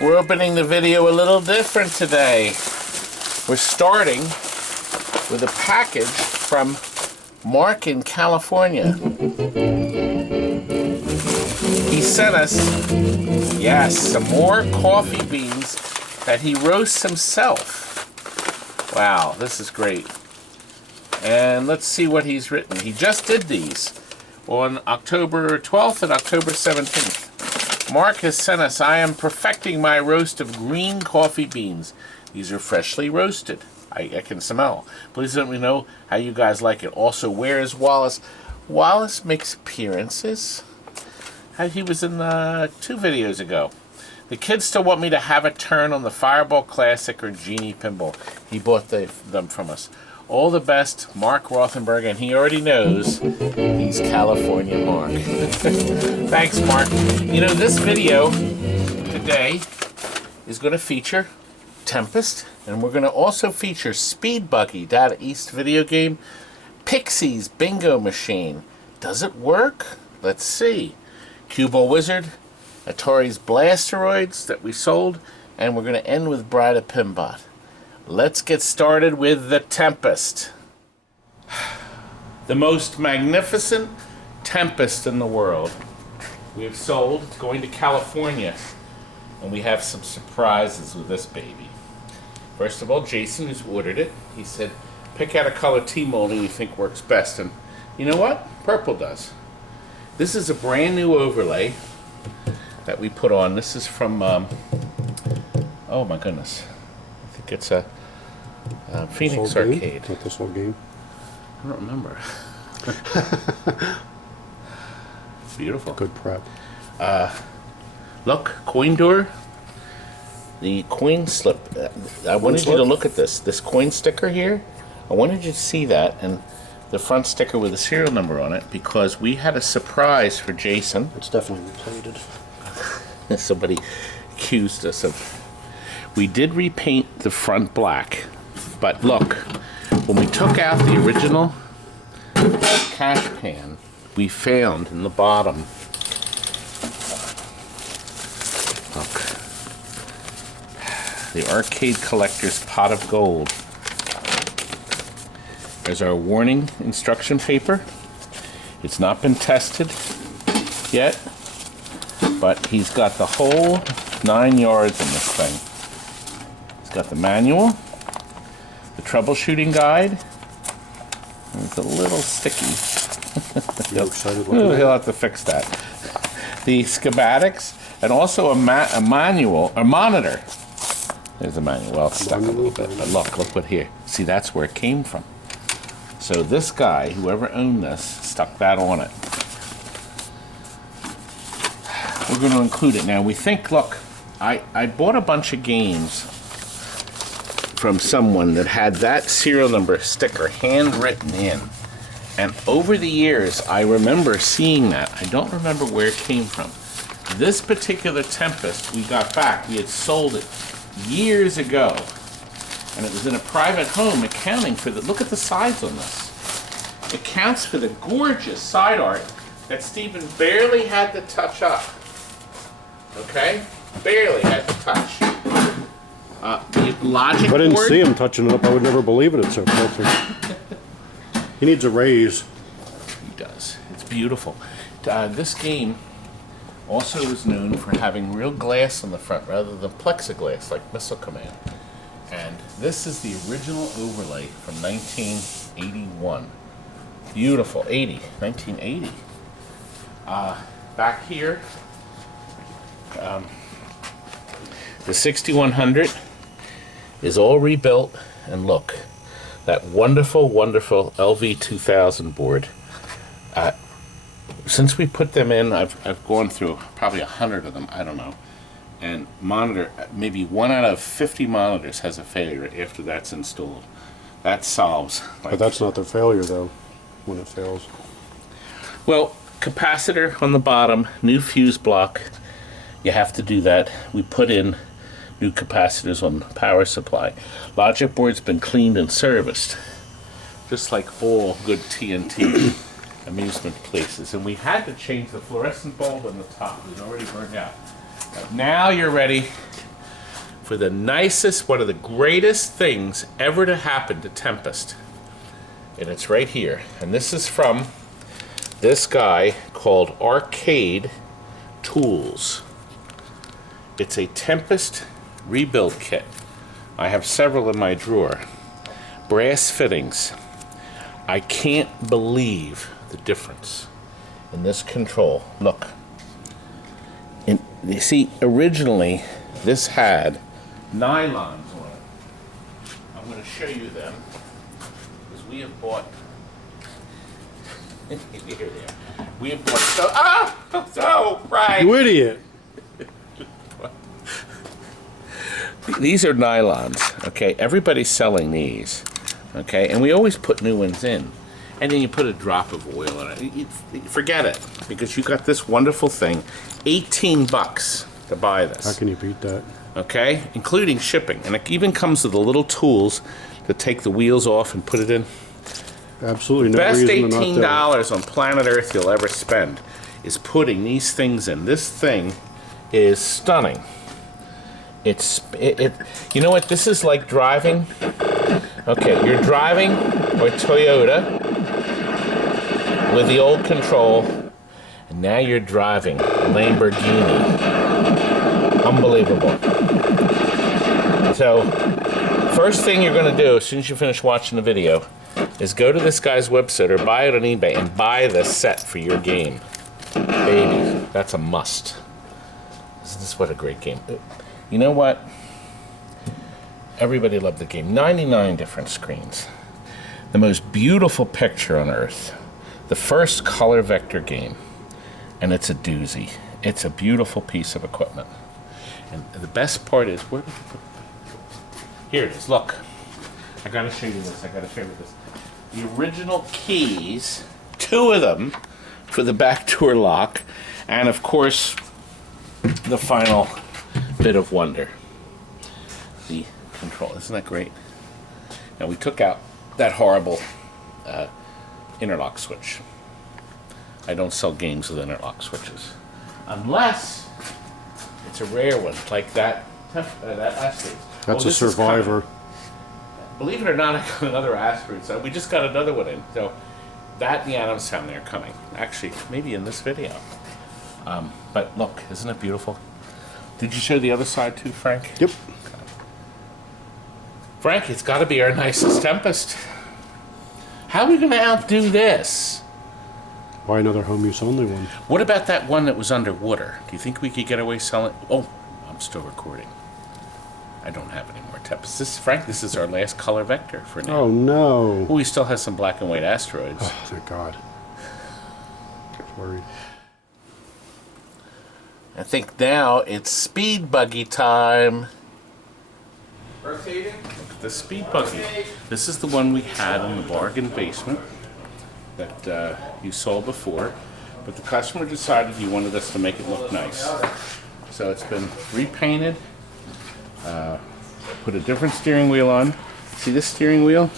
We're opening the video a little different today. We're starting with a package from Mark in California. He sent us, yes, some more coffee beans that he roasts himself. Wow, this is great. And let's see what he's written. He just did these on October 12th and October 17th. Mark has sent us, I am perfecting my roast of green coffee beans. These are freshly roasted. I can smell. Please let me know how you guys like it. Also, where is Wallace? Wallace makes appearances. He was in 2 videos ago. The kids still want me to have a turn on the Fireball Classic or Genie Pinball. He bought them from us. All the best, Mark Rothenberg, and he already knows he's California Mark. Thanks, Mark. You know, this video today is going to feature Tempest, and we're going to also feature Speed Buggy, Data East Video Game, Pixies Bingo Machine. Does it work? Let's see. Cue-Ball Wizard, Atari's Blasteroids that we sold, and we're going to end with Bride of Pinbot. Let's get started with the Tempest. The most magnificent Tempest in the world. We have sold. It's going to California. And we have some surprises with this baby. First of all, Jason, who's ordered it, he said, pick out a color T-mold you think works best. And you know what? Purple does. This is a brand new overlay that we put on. This is from, oh my goodness. I think it's a KIXX Arcade. Not this whole game? I don't remember. Beautiful. Good prep. Look, coin door. The coin slip. I wanted you to look at this coin sticker here. I wanted you to see that, and the front sticker with a serial number on it, because we had a surprise for Jason. It's definitely replated. Somebody accused us of. We did repaint the front black, but look, when we took out the original cash pan, we found in the bottom, look, the Arcade Collector's Pot of Gold. There's our warning instruction paper. It's not been tested yet, but he's got the whole 9 yards in this thing. It's got the manual, the troubleshooting guide, and it's a little sticky. He'll have to fix that. The schematics, and also a manual, a monitor. There's a manual. Well, it's stuck a little bit, but look what here. See, that's where it came from. So this guy, whoever owned this, stuck that on it. We're going to include it now. We think, look, I bought a bunch of games from someone that had that serial number sticker handwritten in. And over the years, I remember seeing that. I don't remember where it came from. This particular Tempest we got back. We had sold it years ago. And it was in a private home accounting for the, look at the sides on this. It counts for the gorgeous side art that Stephen barely had to touch up. Okay? Barely had to touch. The logic board. If I didn't see him touching it up, I would never believe it. It's so perfect. He needs a raise. He does. It's beautiful. This game also is known for having real glass on the front rather than plexiglass like Missile Command. And this is the original overlay from 1981. Beautiful. 1980. Back here, the 6100 is all rebuilt, and look, that wonderful, wonderful LV2000 board. Since we put them in, I've gone through probably 100 of them, I don't know. And monitor, maybe 1 out of 50 monitors has a failure after that's installed. That solves. But that's not their failure, though, when it fails. Well, capacitor on the bottom, new fuse block. You have to do that. We put in new capacitors on the power supply. Logic board's been cleaned and serviced, just like all good TNT amusement places. And we had to change the fluorescent bulb on the top. It was already burned out. But now you're ready for the nicest, one of the greatest things ever to happen to Tempest. And it's right here. And this is from this guy called Arcade Tools. It's a Tempest Rebuild Kit. I have several in my drawer. Brass fittings. I can't believe the difference in this control. Look. And you see, originally this had nylons on it. I'm going to show you them because we have bought. Here they are. We have bought right. You idiot! These are nylons, okay? Everybody's selling these, okay? And we always put new ones in. And then you put a drop of oil in it. Forget it, because you got this wonderful thing. 18 bucks to buy this. How can you beat that? Okay? Including shipping. And it even comes with the little tools to take the wheels off and put it in. Absolutely no Best reason to not $18 on planet Earth you'll ever spend is putting these things in. This thing is stunning. You know what? This is like driving. Okay, you're driving a Toyota with the old control, and now you're driving a Lamborghini. Unbelievable. So, first thing you're going to do as soon as you finish watching the video is go to this guy's website or buy it on eBay and buy the set for your game. Baby, that's a must. Isn't this what a great game? You know what? Everybody loved the game. 99 different screens. The most beautiful picture on earth. The first color vector game. And it's a doozy. It's a beautiful piece of equipment. And the best part is, where did you put it? Here it is, look. I gotta show you this, The original keys, 2 of them for the back door lock, and of course, the final bit of wonder. The control, isn't that great? Now we took out that horrible interlock switch. I don't sell games with interlock switches. Unless it's a rare one, like that asteroid. That's a survivor. Believe it or not, I got another asteroid, so we just got another one in. So that and the Adams Family are coming. Actually, maybe in this video. But look, isn't it beautiful? Did you show the other side too, Frank? Yep. Frank, it's got to be our nicest Tempest. How are we going to outdo this? Buy another home use only one. What about that one that was underwater? Do you think we could get away selling? Oh, I'm still recording. I don't have any more Tempest. Frank, this is our last color vector for now. Oh no. Well, we still have some black and white asteroids. Oh, thank God. I was worried. I think now it's speed buggy time. Rotating? The speed buggy. This is the one we had in the bargain basement that you saw before, but the customer decided he wanted us to make it look nice. So it's been repainted, put a different steering wheel on. See this steering wheel?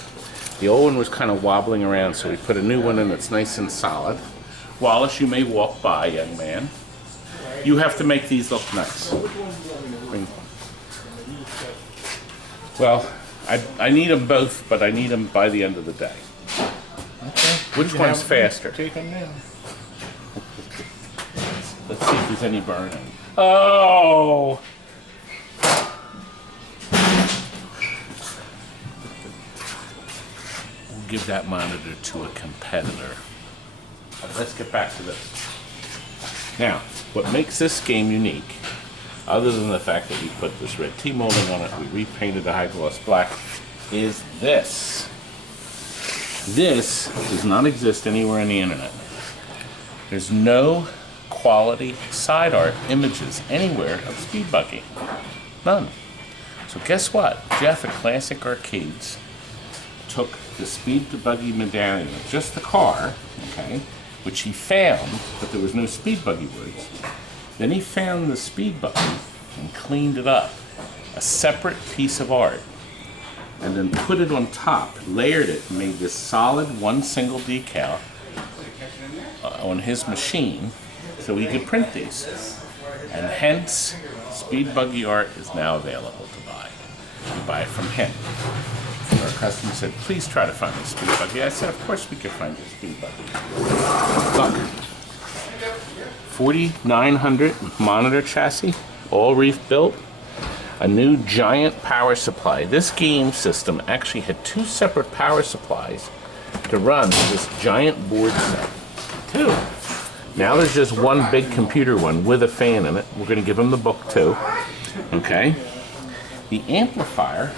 The old one was kind of wobbling around, so we put a new one in that's nice and solid. Wallace, you may walk by, young man. You have to make these look nice. Well, I need them both, but I need them by the end of the day. Okay. Which one's faster? Take them down. Let's see if there's any burning. Oh! We'll give that monitor to a competitor. But let's get back to this. Now, what makes this game unique, other than the fact that we put this red T-molding on it, we repainted the high gloss black, is this. This does not exist anywhere on the internet. There's no quality side art images anywhere of Speed Buggy. None. So guess what? Jeff at Classic Arcades took the Speed Buggy medallion, just the car, okay, which he found, but there was no Speed Buggy words. Then he found the Speed Buggy and cleaned it up, a separate piece of art, and then put it on top, layered it, and made this solid one single decal on his machine so he could print these. And hence, Speed Buggy art is now available to buy. by from him. Our customer said, please try to find the speed buggy. I said, of course we could find the speed buggy. Look, 4900 monitor chassis, all reef built. A new giant power supply. This game system actually had 2 separate power supplies to run this giant board set. 2. Now there's just one big computer one with a fan in it. We're going to give him the book too. Okay. The amplifier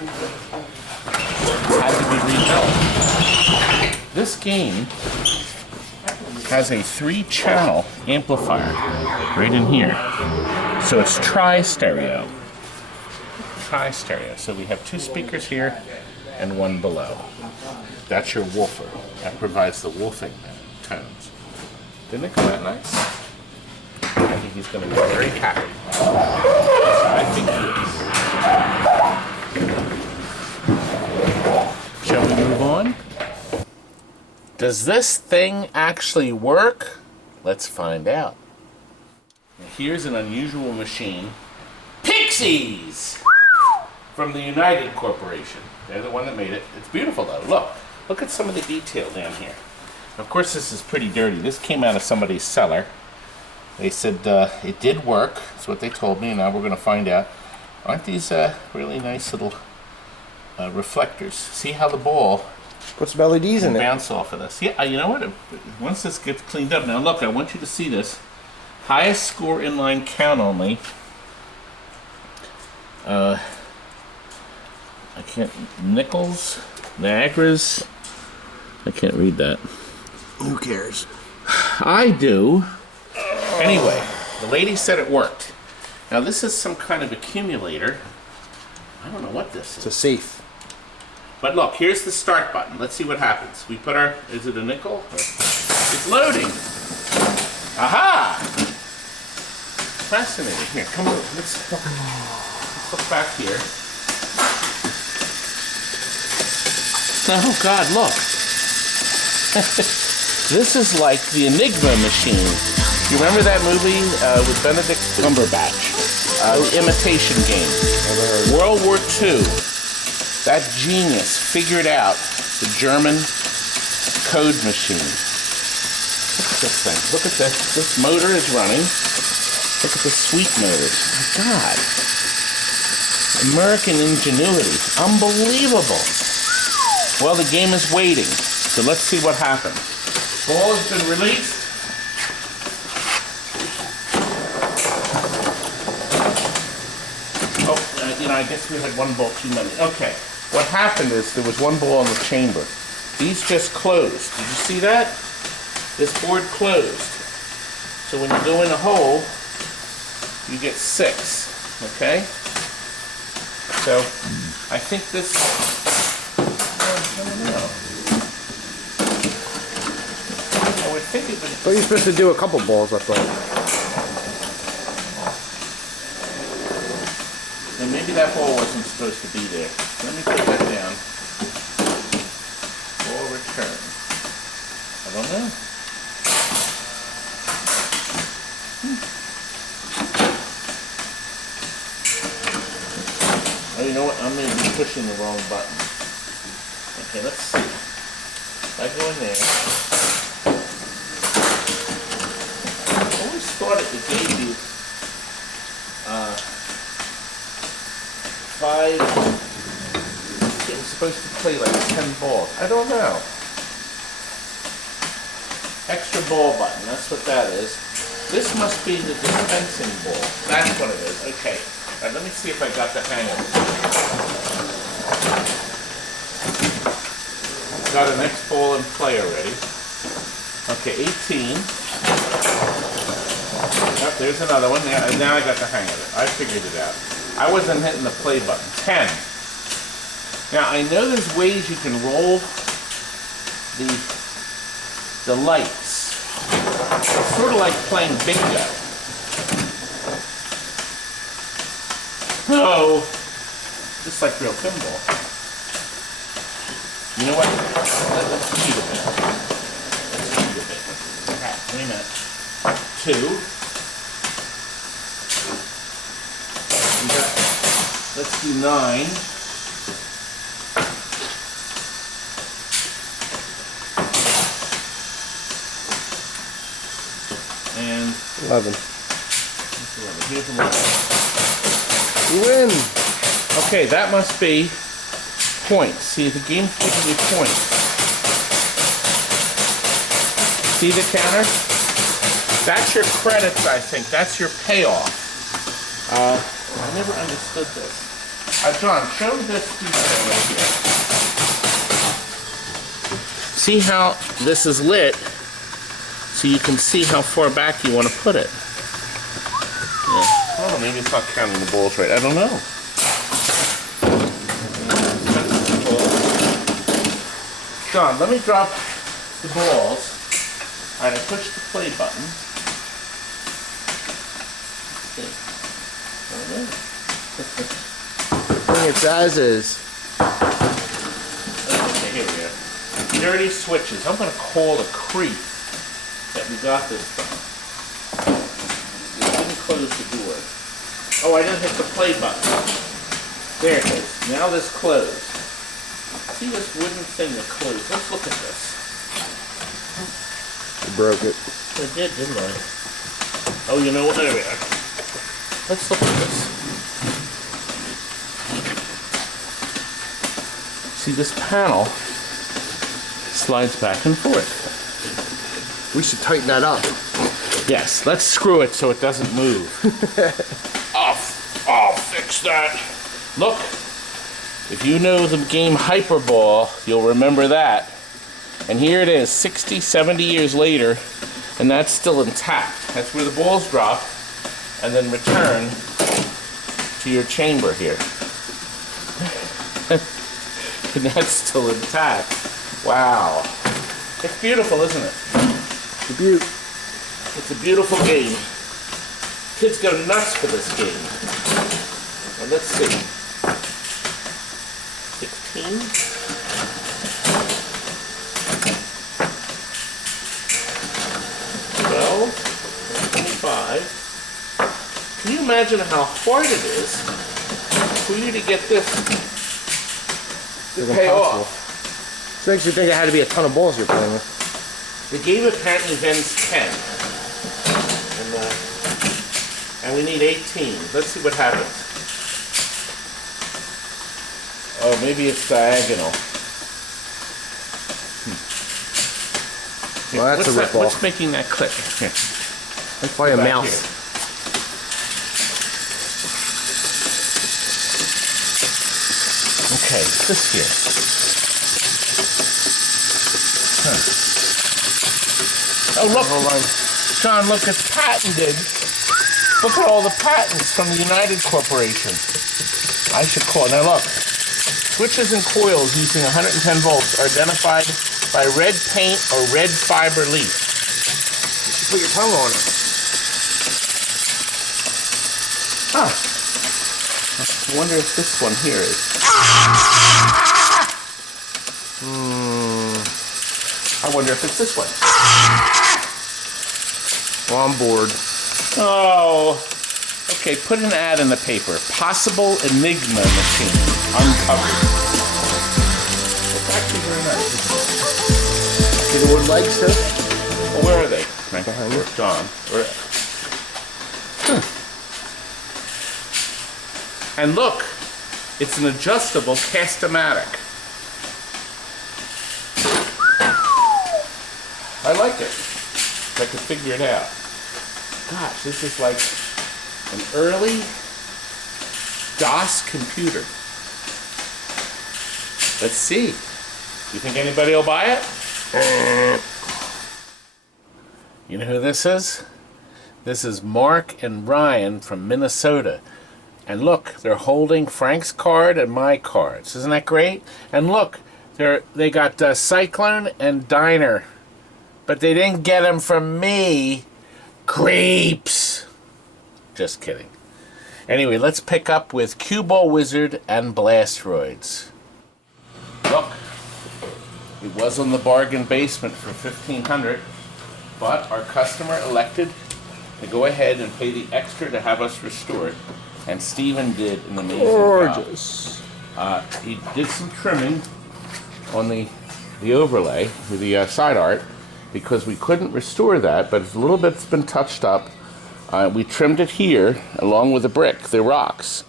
had to be rebuilt. This game has a 3-channel amplifier right in here. So it's tri-stereo. Tri-stereo. So we have 2 speakers here and 1 below. That's your woofer. That provides the woofing tones. Didn't it come out nice? I think he's going to be very happy. I think he is. Shall we move on? Does this thing actually work? Let's find out. Here's an unusual machine. Pixies! From the United Corporation. They're the one that made it. It's beautiful though. Look at some of the detail down here. Of course this is pretty dirty. This came out of somebody's cellar. They said it did work. That's what they told me, and now we're going to find out. Aren't these really nice little reflectors? See how the ball Put some LEDs in it. bounce off of this. Yeah, you know what? Once this gets cleaned up, now look, I want you to see this. Highest score inline count only. I can't, Nichols, Niagara's, I can't read that. Who cares? I do. Anyway, the lady said it worked. Now this is some kind of accumulator. I don't know what this It's a is. safe. But look, here's the start button. Let's see what happens. We put our, is it a nickel? It's loading. Aha! Fascinating. Here, come on, let's look back here. Oh God, look. This is like the Enigma machine. You remember that movie with Benedict Cumberbatch? Imitation Game. World War II. That genius figured out the German code machine. Look at this thing. Look at this. This motor is running. Look at the sweet motors. My God. American ingenuity. Unbelievable. Well, the game is waiting. So let's see what happens. Ball has been released. Oh, I guess we had one ball too many. Okay. What happened is there was one ball in the chamber. These just closed. Did you see that? This board closed. So when you go in a hole, you get 6. Okay? So I think this, I don't know. I would think it would. So you're supposed to do a couple balls, I thought. And maybe that ball wasn't supposed to be there. Let me put that down. Ball return. I don't know. Oh, you know what? I'm going to be pushing the wrong button. Okay, let's see. If I go in there. I always thought it gave you 5. It was supposed to play like 10 balls. I don't know. Extra ball button. That's what that is. This must be the dispensing ball. That's what it is. Okay. All right, let me see if I got the hang of it. Got an X ball in play already. Okay, 18. Oh, there's another one. Now I got the hang of it. I figured it out. I wasn't hitting the play button. 10. Now I know there's ways you can roll the lights. It's sort of like playing bingo. Oh, just like real pinball. You know what? Let's cheat a bit. Let's cheat a bit. Okay, wait a minute. 2. Let's do 9. And 11. here's 11. You win. Okay, that must be points. See, the game's giving you points. See the counter? That's your credits, I think. That's your payoff. I never understood this. John, show this detail right here. See how this is lit, so you can see how far back you want to put it. Yeah. Oh, maybe it's not counting the balls right. I don't know. John, let me drop the balls. Alright, I push the play button. It's as is. Okay, here we go. Dirty switches. I'm going to call the creep that we got this from. We didn't close the door. Oh, I didn't hit the play button. There it is. Now this closed. See this wooden thing that closed? Let's look at this. You broke it. I did, didn't I? Oh, you know what? There we are. Let's look at this. See, this panel slides back and forth. We should tighten that up. Yes, let's screw it so it doesn't move. I'll fix that. Look, if you know the game Hyperball, you'll remember that. And here it is, 60, 70 years later, and that's still intact. That's where the balls drop and then return to your chamber here. And that's still intact. Wow. It's beautiful, isn't it? It's a beaut. It's a beautiful game. Kids go nuts for this game. Well, let's see. 16. 12. 25. Can you imagine how hard it is for you to get this to pay off? This makes you think it had to be a ton of balls you're playing with. The game apparently ends 10. And we need 18. Let's see what happens. Oh, maybe it's diagonal. Well, that's a rip-off. What's making that click? Here. That's probably a mouse. Here. Okay, this here. Huh. Oh, look. John, look, it's patented. Look at all the patents from the United Corporation. I should call. Now look. Switches and coils using 110 volts are identified by red paint or red fiber leaf. You should put your tongue on it. Huh. I wonder if this one here is. I wonder if it's this one. Well, I'm bored. Oh. Okay, put an ad in the paper. Possible Enigma machine. Uncovered. It's actually very nice. See the wood legs too? Well, where are they? Right behind you. John. Where? And look, it's an adjustable cast-o-matic. I like it. If I could figure it out. Gosh, this is like an early DOS computer. Let's see. You think anybody will buy it? You know who this is? This is Mark and Ryan from Minnesota. And look, they're holding Frank's card and my cards. Isn't that great? And look, they got Cyclone and Diner. But they didn't get them from me. Creeps. Just kidding. Anyway, let's pick up with Cue Ball Wizard and Blasteroids. Look, it was on the bargain basement for $1,500, but our customer elected to go ahead and pay the extra to have us restore it, and Steven did an amazing Gorgeous. job. He did some trimming on the overlay, the side art, because we couldn't restore that, but a little bit's been touched up. We trimmed it here along with the brick, the rocks.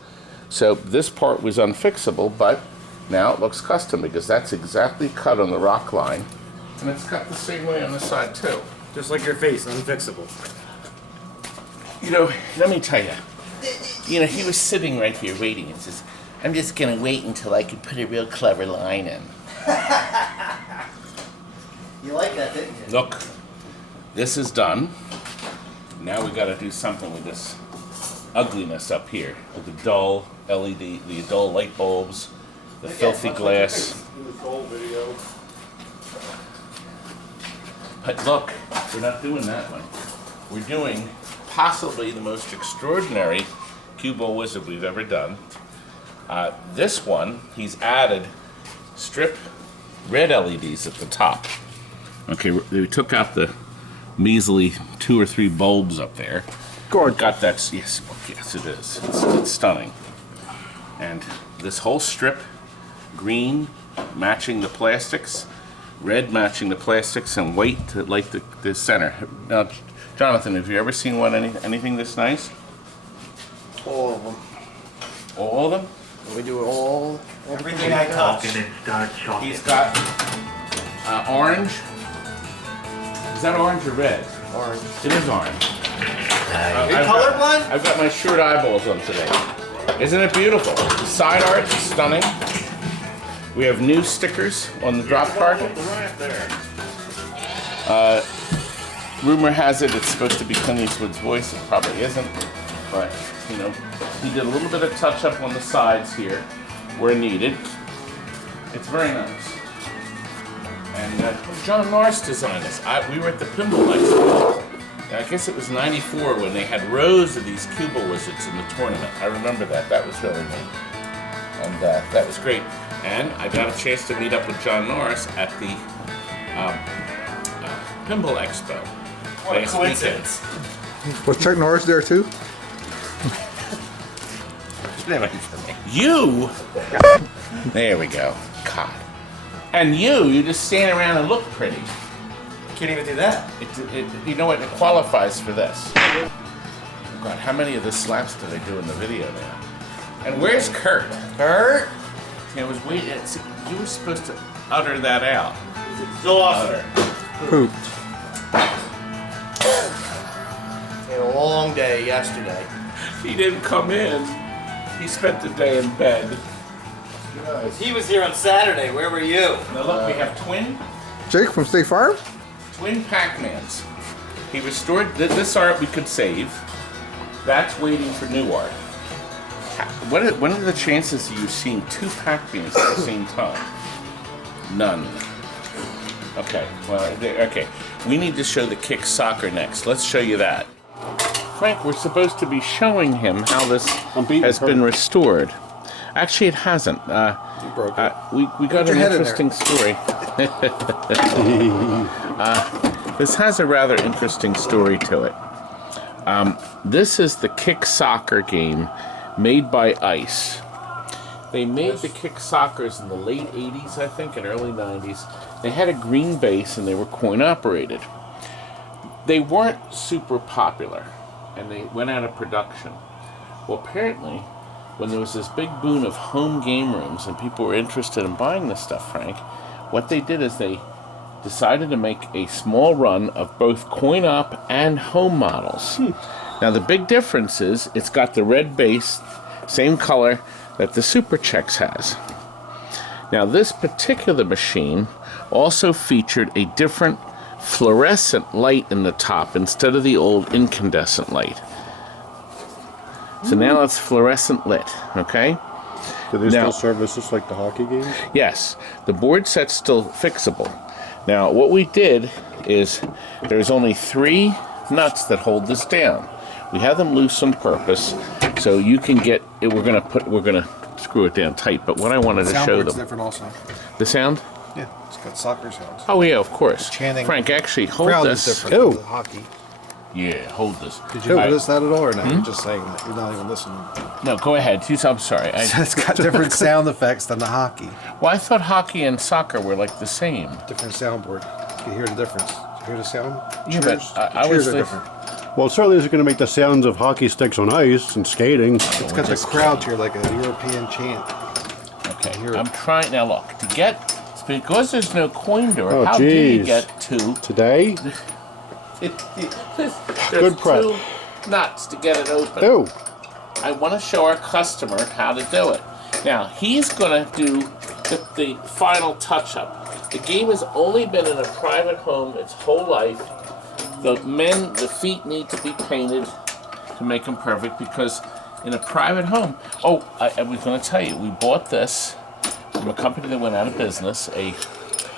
So this part was unfixable, but now it looks custom because that's exactly cut on the rock line. And it's cut the same way on the side too. Just like your face, unfixable. You know, let me tell you. You know, he was sitting right here waiting and says, I'm just gonna wait until I can put a real clever line in. You like that, didn't you? Look, this is done. Now we gotta do something with this ugliness up here. With the dull LED, the dull light bulbs, the filthy glass. But look, we're not doing that one. We're doing possibly the most extraordinary cue ball wizard we've ever done. This one, he's added strip red LEDs at the top. Okay, we took out the measly 2 or 3 bulbs up there. Good. Got that, yes it is. It's stunning. And this whole strip, green matching the plastics, red matching the plastics, and white to light the center. Now, Jonathan, have you ever seen one anything this nice? All of them. All of them? We do it all. Everything I touch. He's got orange. Is that orange or red? Orange. It is orange. Are you colorblind? I've got my short eyeballs on today. Isn't it beautiful? The side art is stunning. We have new stickers on the drop card. Rumor has it it's supposed to be Clint Eastwood's voice. It probably isn't. But, you know, he did a little bit of touch up on the sides here where needed. It's very nice. And John Norris designed this. We were at the Pinball Expo. I guess it was '94 when they had rows of these cue ball wizards in the tournament. I remember that. That was really neat. And that was great. And I got a chance to meet up with John Norris at the Pinball Expo. What a coincidence. Was Chuck Norris there too? You? There we go. God. And you just stand around and look pretty. Can't even do that. You know what? It qualifies for this. Oh God, how many of the slaps did I do in the video now? And where's Kurt? Kurt? I was waiting. You were supposed to utter that out. It's exhausting. Poop. We had a long day yesterday. He didn't come in. He spent the day in bed. He was here on Saturday. Where were you? Now look, we have Jake from State Farm? twin Pac-Mans. He restored this art we could save. That's waiting for new art. What are the chances of you seeing 2 Pac-Mans at the same time? None. Okay, well, okay. We need to show the KIXX Soccer next. Let's show you that. Frank, we're supposed to be showing him how this has been restored. Actually, it hasn't. You broke it. We got an interesting story. This has a rather interesting story to it. This is the KIXX Soccer game made by ICE. They made the KIXX Soccers in the late 80s, I think, and early 90s. They had a green base and they were coin operated. They weren't super popular and they went out of production. Well, apparently, when there was this big boom of home game rooms and people were interested in buying this stuff, Frank, what they did is they decided to make a small run of both coin op and home models. Now the big difference is it's got the red base, same color that the Super Chex has. Now this particular machine also featured a different fluorescent light in the top instead of the old incandescent light. So now it's fluorescent lit, okay? Do they still service this like the hockey games? Yes, the board set's still fixable. Now what we did is there's only 3 nuts that hold this down. We have them loose on purpose so you can get it. We're gonna screw it down tight, but what I wanted to show them. Different also. The sound? Yeah, it's got soccer sounds. Oh yeah, of course. Chanting. Frank, actually hold Crowd this. is different Oh. than the hockey. Yeah, hold this. Did you notice that at all, or no? You're just saying that. You're not even listening. No, go ahead. I'm sorry. It's got different sound effects than the hockey. Well, I thought hockey and soccer were like the same. Different soundboard. You can hear the difference. Hear the sound? Yeah, but I Cheers was are like, different. Well, it certainly isn't going to make the sounds of hockey sticks on ice and skating. It's got the crowd here like a European chant. okay, I'm trying, now look, to get, because there's no coin door, Oh, how do you geez. get to, Today? there's Good prep. 2 nuts to get it open. Oh, I want to show our customer how to do it. Now, he's going to do the final touch-up. The game has only been in a private home its whole life. The feet need to be painted to make them perfect because in a private home... Oh, I was going to tell you, we bought this from a company that went out of business, a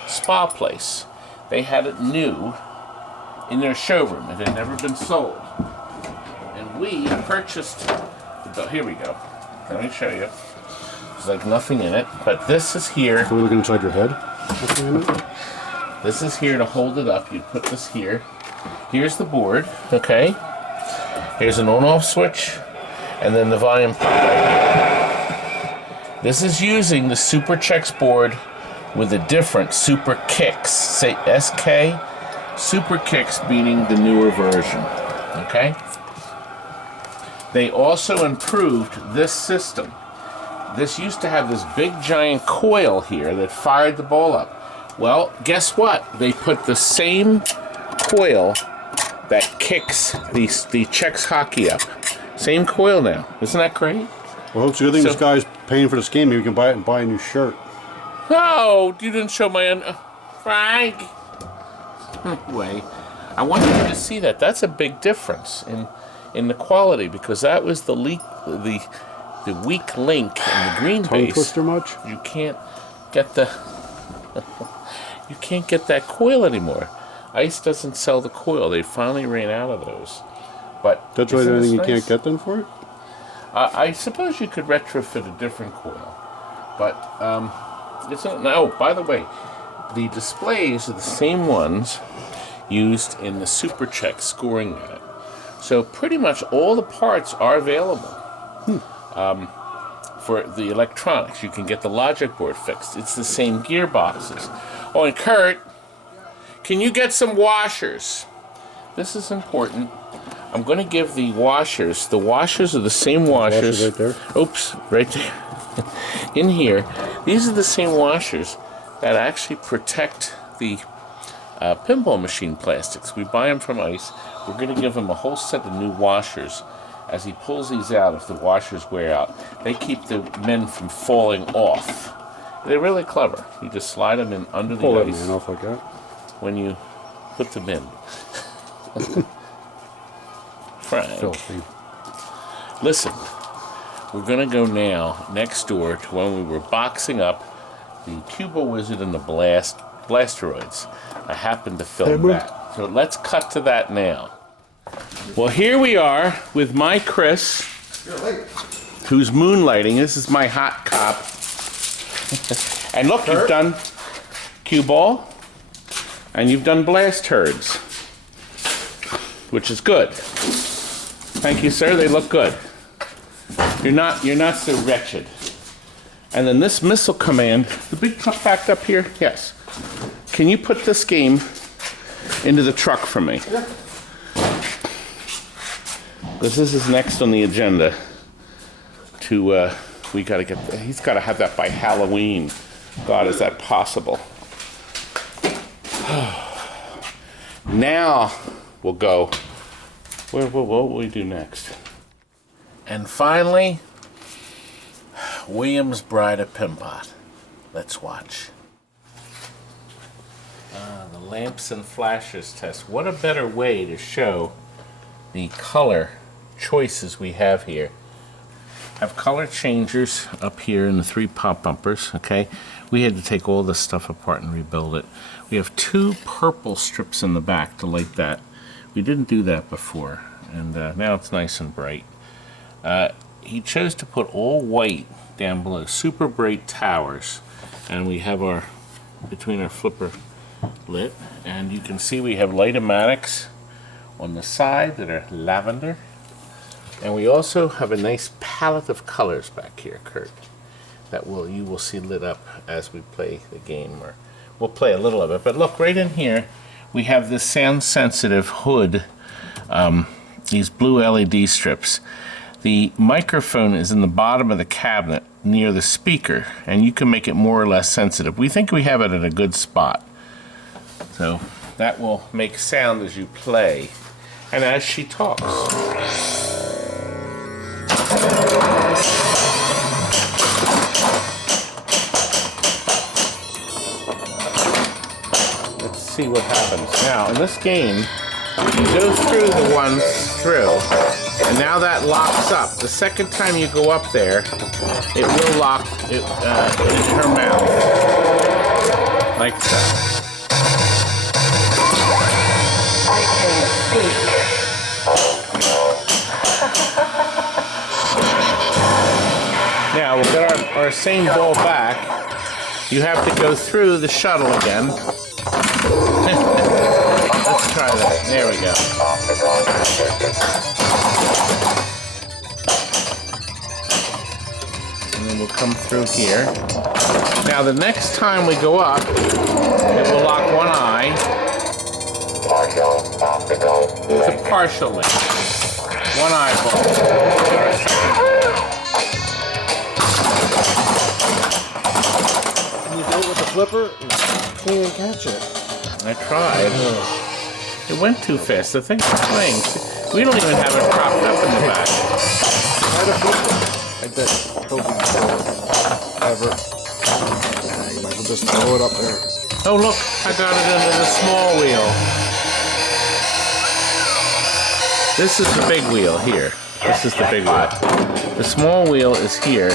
spa place. They had it new in their showroom. It had never been sold. And we purchased... Here we go. Let me show you. There's like nothing in it, but this is here. are we looking inside your head? Nothing in it? This is here to hold it up. You put this here. Here's the board, okay? Here's an on-off switch, and then the volume pop right here. This is using the Super Chex board with a different Super KIXX, say SK, Super KIXX beating the newer version, okay? They also improved this system. This used to have this big giant coil here that fired the ball up. Well, guess what? They put the same coil that kicks the Chex hockey up. Same coil now. Isn't that great? Well, it's a good thing this guy's paying for this game. Maybe you can buy it and buy a new shirt. Oh, you didn't show my... Frank! Anyway, I wanted you to see that. That's a big difference in the quality because that was the weak link in the green Tongue base. twister much? You can't get the... you can't get that coil anymore. Ice doesn't sell the coil. They finally ran out of those. But That's why isn't anything you this can't nice? get them for it? I suppose you could retrofit a different coil, but it's not. No, by the way, the displays are the same ones used in the Super Chex scoring unit. So pretty much all the parts are available for the electronics. You can get the logic board fixed. It's the same gearboxes. Oh, and Kurt, can you get some washers? This is important. I'm going to give the washers. The washers are the same washers. Washers right there? Oops, right there. In here. These are the same washers that actually protect the pinball machine plastics. We buy them from Ice. We're going to give him a whole set of new washers. As he pulls these out, if the washers wear out, they keep the men from falling off. They're really clever. You just slide them in under Pull the that ice man off like that. when you put them in. Frank, Filthy. listen, we're going to go now next door to when we were boxing up the Cuba Wizard and the Blasteroids. I happened to film that. So let's cut to that now. Well, here we are with my Chris, who's moonlighting. This is my hot cop. And look, you've done cue ball, and you've done blast turds, which is good. Thank you, sir. They look good. You're not so wretched. And then this missile command, the big truck backed up here. Yes. Can you put this game into the truck for me? Yeah. Because this is next on the agenda. We got to get. He's got to have that by Halloween. God, is that possible? Now we'll go. What will we do next? And finally, William's Bride of Pinbot. Let's watch. The lamps and flashes test. What a better way to show the color choices we have here. I have color changers up here in the 3 pop bumpers, okay? We had to take all this stuff apart and rebuild it. We have 2 purple strips in the back to light that. We didn't do that before, and now it's nice and bright. He chose to put all white down below, super bright towers, and we have our, between our flipper lit, and you can see we have light-o-matics on the side that are lavender. And we also have a nice palette of colors back here, Kurt, that you will see lit up as we play the game. Or we'll play a little of it. But look, right in here, we have this sound sensitive hood, these blue LED strips. The microphone is in the bottom of the cabinet near the speaker, and you can make it more or less sensitive. We think we have it at a good spot. So that will make sound as you play and as she talks. Let's see what happens. Now, in this game, you go through the ones through, and now that locks up. The second time you go up there, it will lock it, in her mouth. Like so. I can speak. Now, we'll get our same ball back. You have to go through the shuttle again. Let's try that. There we go. And then we'll come through here. Now, the next time we go up, it will lock one eye. It's a partial link. One eyeball. Can you do it with the flipper? Can't even catch it. I tried. It went too fast. The thing's playing. We don't even have it propped up in the back. Try to flip it. I bet Toby ever. Yeah, you might as well just throw it up there. Oh, look. I got it into the small wheel. This is the big wheel here. This is the big wheel. The small wheel is here.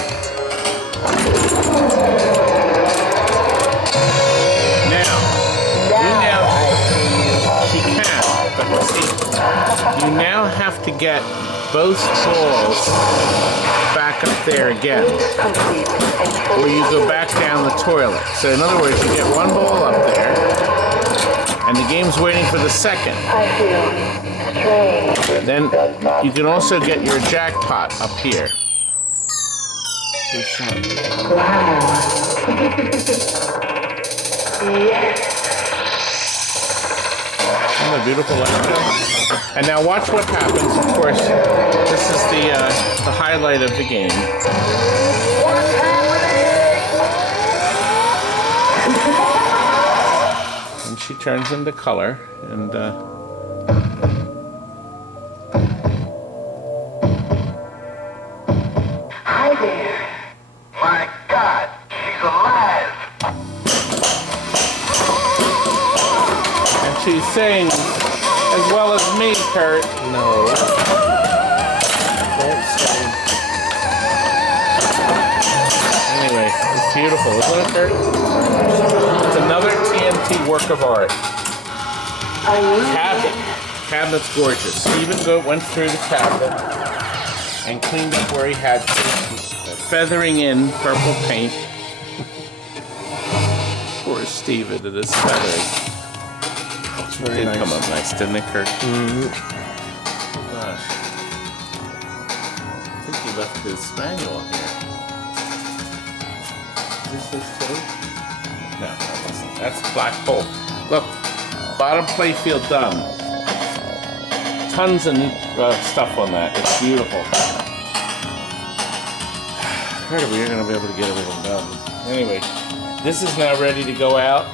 You now have to get both balls back up there again, or you go back down the toilet. So in other words, you get one ball up there, and the game's waiting for the second. Then you can also get your jackpot up here. Isn't that beautiful electro? And now watch what happens. Of course, this is the highlight of the game. And she turns into color, and Hi there. My God, she's alive. and she's saying as well as me, Kurt. No. Don't say. Anyway, it's beautiful, isn't it, Kurt? It's another TNT work of art. Cabinet's gorgeous. Stephen went through the cabinet and cleaned up where he had to, feathering in purple paint. Poor Stephen and his feathering. Very Did nice. come up nice, didn't it, Kurt? Mm-hmm. Oh, gosh. I think he left his manual here. Is this his too? No, that wasn't. That's black hole. Look, bottom play field done. Tons of neat stuff on that. It's beautiful. Incredible, you're going to be able to get everything done. Anyway, this is now ready to go out.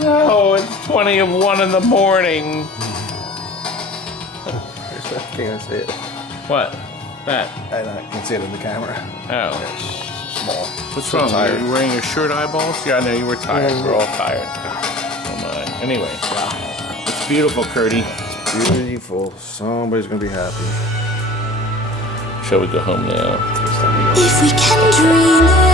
No, it's 20 of 1 in the morning. Can't see it. What? That? I can see it in the camera. Oh. Small. What's So wrong? tired. Are you wearing your shirt eyeballs? Yeah, I know you were tired. We're all tired. Oh my. Anyway, it's beautiful, Curdy. Beautiful. Somebody's gonna be happy. Shall we go home now? If we can dream